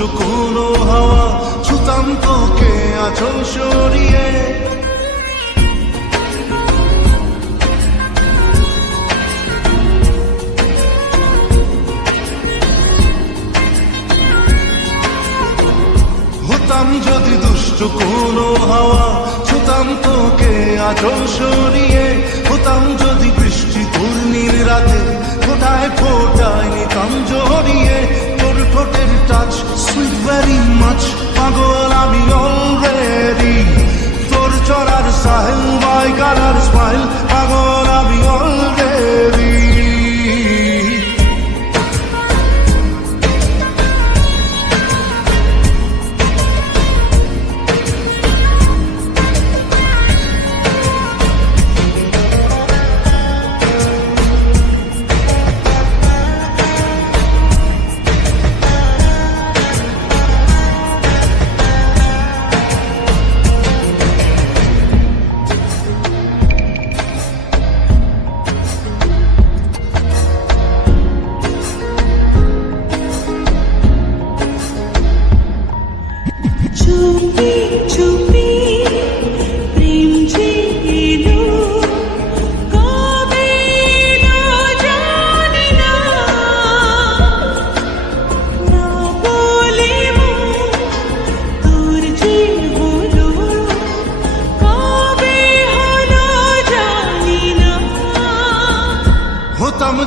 কোনো হাওয়া ছুতাম তোকে আচল সরিয়ে। হতাম যদি দুষ্ট কোনো হাওয়া ছুতাম তোকে আচল সরিয়ে। হতাম যদি বৃষ্টি পূর্ণির রাতে ফোটায় ফোটায় নিতাম জড়িয়ে।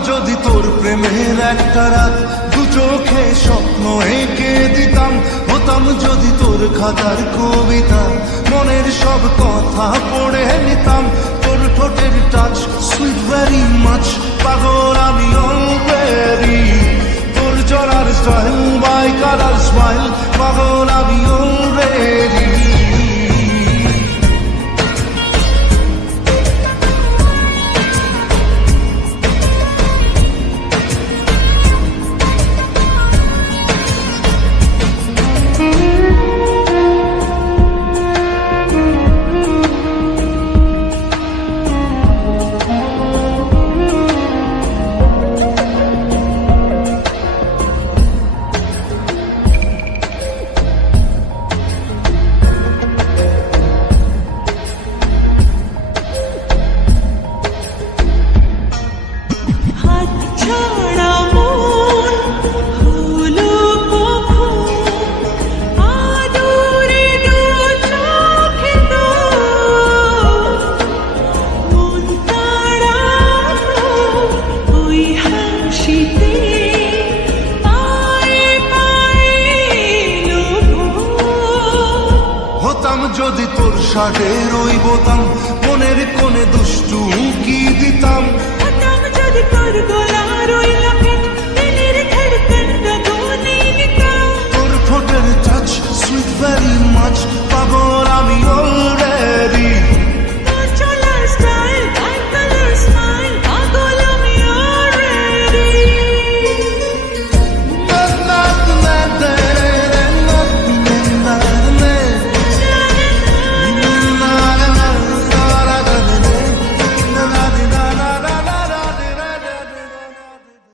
যদি তোর প্রেমের একটা রাত দু চোখে স্বপ্ন এঁকে দিতাম, হতাম যদি তোর খাতার কবিতা, মনের সব কথা পড়ে নিতাম। তোর ঠোঁটের টাচ সুইট ভেরি মাছ পাগল আমি যদি তোর সাথে ওই বোতাম মনের কোণে দুষ্টু কি দিতাম? যদি তোর গোলা ওই